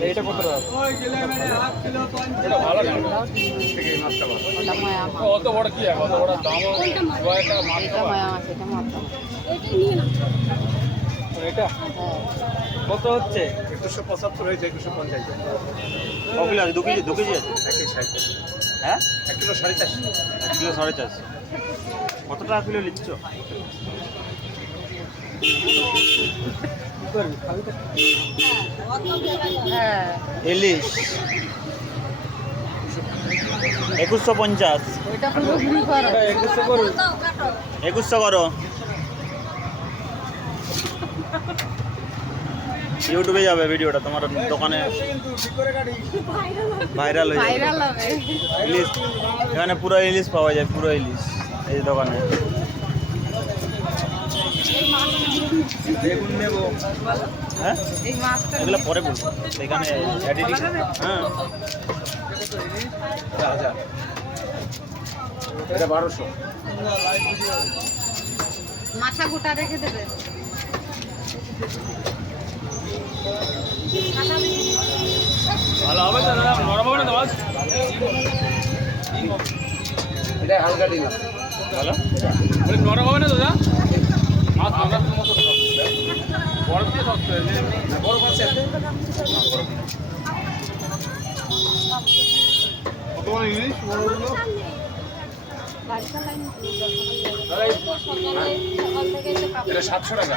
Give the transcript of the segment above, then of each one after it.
আর এটা কত এটা ভালো না থেকে মাছটা ভালো মায়া মাছ অত বড় কি আছে অত বড় দাম? মাছ এটা? মায়া মাছ এটা মাত্রা মাছ এটা কত হচ্ছে? একুশশো পঁচাত্তর হয়েছে একুশশো পঞ্চাশ ক কিলো আছে? দু কেজি দু কেজি আছে? এক সাড়ে চারশো হ্যাঁ? এক কিলো সাড়ে চারশো এক কিলো সাড়ে চারশো। কত টাকা কিলো নিচ্ছ? ইলিশ। একুশশো পঞ্চাশ। একুশশো করো। ইউটিউবে যাবে ভিডিওটা তোমার দোকানে ভাইরাল হয়ে যাবে। ইলিশ এখানে পুরো ইলিশ পাওয়া যায় পুরো ইলিশ এই দোকানে। বেগুন নেব। হ্যাঁ? এই মাছটা এগুলো পরে বলব। এখানে এডিটিং হ্যাঁ। এটা বারোশো। মাথা গোটা রেখে দেবে। ভালো হবে তো দাদা নরম হবে না তো মাছ এটা হালকা দিলাম ভালো? নরম হবে না দাদা? মাছ নরম মতো বরফ দিয়ে শক্ত হয়েছে বরফ আছে সাতশো টাকা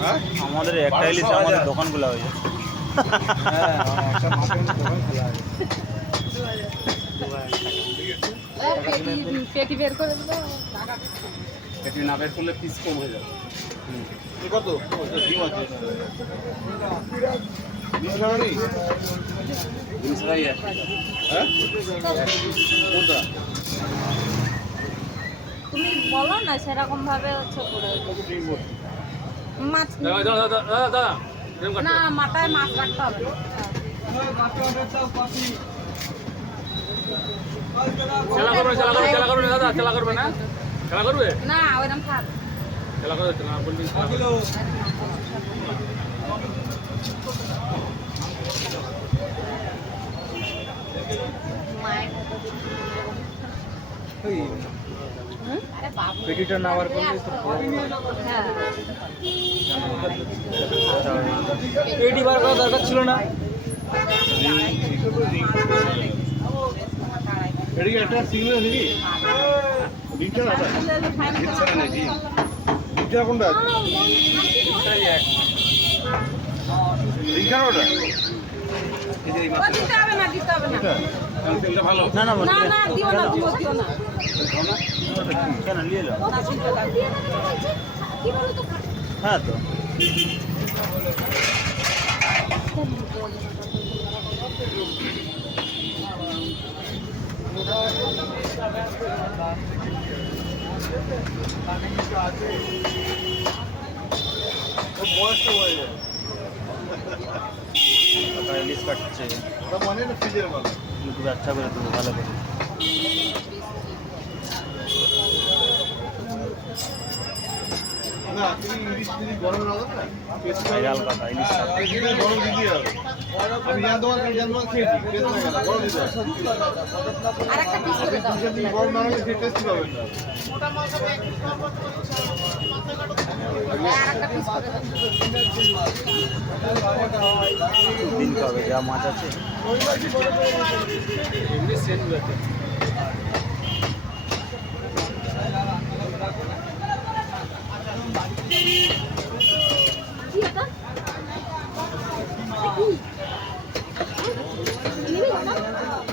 হ্যাঁ? আমাদের একটা ইলিশ আমাদের। দোকানগুলো হয়ে যায় পেটি পেটি বের করে দেবে না বের করলে পিস কম হয়ে যাবে কত ডিম আছে তুমি বলো না সেরকম ভাবে হচ্ছে করে। মাছ দাদা দাদা দাদা না মাথায় মাছ রাখতে হবে। খেলা করবে খেলা করবে খেলা করবে দাদা খেলা করবে না? খেলা করবে? না ওইরকম খেলা করবে না বলবি পেটিটা বার করলে তো হ্যাঁ। পেটি বার করা দরকার ছিল না। এটা কি একটা সিগন্যাল নাকি? ডিজিটাল আছে। ডিজিটাল নাকি ডিজিটাল কোনটা? ডিজিটাল ওটা দিতে হবে না দিতে হবে না। ভালো না না না না দিও না দিও দিও না। কেন নিয়ে এলো না দিতে হবে হ্যাঁ তো। ইলিশ কাটছে আচ্ছা করে দেবো ভালো করে না তুমি ইলিশ যদি গরম না দাও না পেস্ট ভাইরাল কথা ইলিশ কাটছে পেস্ট গরম দিতে হবে আমি জান তোমার কাছে জান তোমার খেয়েছি পেস্ট হয়ে গেল গরম দিতে হবে আর একটা পিস করে দাও যদি গরম না হলে সে টেস্ট পাবেন না আর একটা পিস করে দাও দিন হবে যা মাছ আছে এমনি সেট ব্যাপার একটু নিয়ে হবে নাকি দাদা ভালো হলো না মাছটা কামড়াবে যাও পয়সা দাও তোমাদের কি ফসকা করেছে নাকি না বন্ধ না বন্ধ দিও না দিও না এটা কি ফসকা আছে নাকি নাকি